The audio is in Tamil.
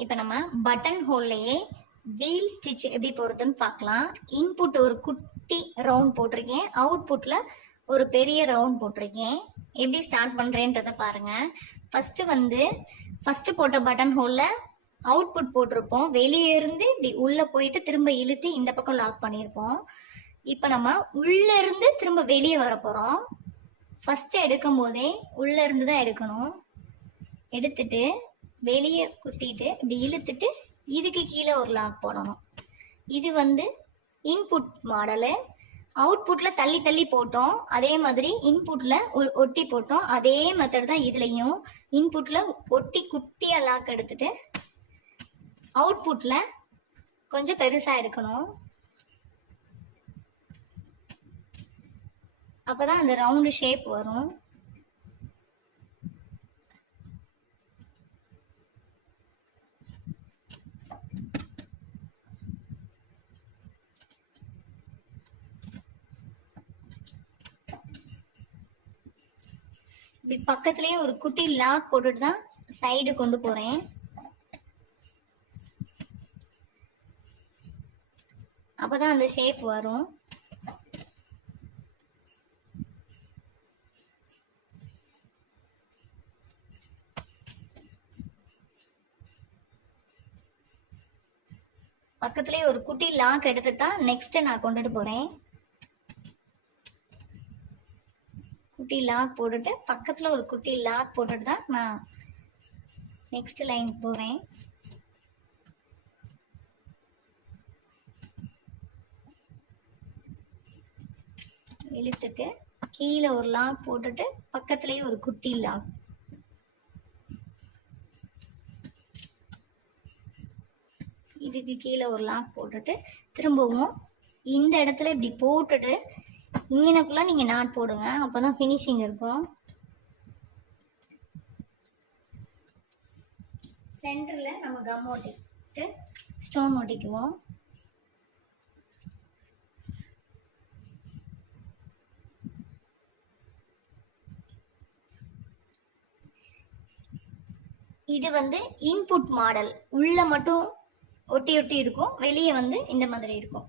இப்போ நம்ம பட்டன் ஹோல்லையே வீல் ஸ்டிச் எப்படி போடுறதுன்னு பார்க்கலாம். இன்புட் ஒரு குட்டி ரவுண்ட் போட்டிருக்கேன், அவுட்புட்டில் ஒரு பெரிய ரவுண்ட் போட்டிருக்கேன். எப்படி ஸ்டார்ட் பண்ணுறேன்றதை பாருங்கள். ஃபஸ்ட்டு போட்ட பட்டன் ஹோலில் அவுட்புட் போட்டிருப்போம். வெளியே இருந்து இப்படி உள்ளே போயிட்டு திரும்ப இழுத்து இந்த பக்கம் லாக் பண்ணியிருப்போம். இப்போ நம்ம உள்ளே இருந்து திரும்ப வெளியே வர போகிறோம். ஃபஸ்ட்டு எடுக்கும் போதே உள்ளே இருந்து தான் எடுக்கணும். எடுத்துட்டு வெளியே குத்திட்டு இப்படி இழுத்துட்டு இதுக்கு கீழே ஒரு லாக் போடணும். இது இன்புட் மாடலு. அவுட்புட்டில் தள்ளி தள்ளி போட்டோம், அதே மாதிரி இன்புட்டில் ஒட்டி போட்டோம். அதே மெத்தட் தான் இதுலேயும். இன்புட்டில் ஒட்டி குட்டியாக லாக் எடுத்துட்டு அவுட்புட்டில் கொஞ்சம் பெருசாக எடுக்கணும். அப்போ தான் அந்த ரவுண்டு ஷேப் வரும். இப்படி பக்கத்துலேயே ஒரு குட்டி லாக் போட்டுட்டு தான் சைடு கொண்டு போகிறேன். அப்போ தான் அந்த ஷேப் வரும். பக்கத்துலேயே ஒரு குட்டி லாக் எடுத்து தான் நெக்ஸ்ட்டு நான் கொண்டுட்டு போகிறேன். குட்டி லாக் போட்டுட்டு பக்கத்தில் ஒரு குட்டி லாக் போட்டுட்டு தான் நான் நெக்ஸ்ட் லைனுக்கு போகிறேன். இழுத்துட்டு கீழே ஒரு லாக் போட்டுட்டு பக்கத்துலேயே ஒரு குட்டி லாக். இதுக்கு கீழே ஒரு லாக் போட்டுட்டு திரும்பவும் இந்த இடத்துல இப்படி போட்டுட்டு இங்கனக்குள்ள நீங்கள் நாட் போடுங்க. அப்போ தான் ஃபினிஷிங் இருக்கும். சென்டரில் நம்ம கம் ஒட்டிட்டு ஸ்டோன் ஒட்டிக்குவோம். இது இன்புட் மாடல். உள்ள மட்டும் ஒட்டி ஒட்டி இருக்கும், வெளியே இந்த மாதிரி இருக்கும்.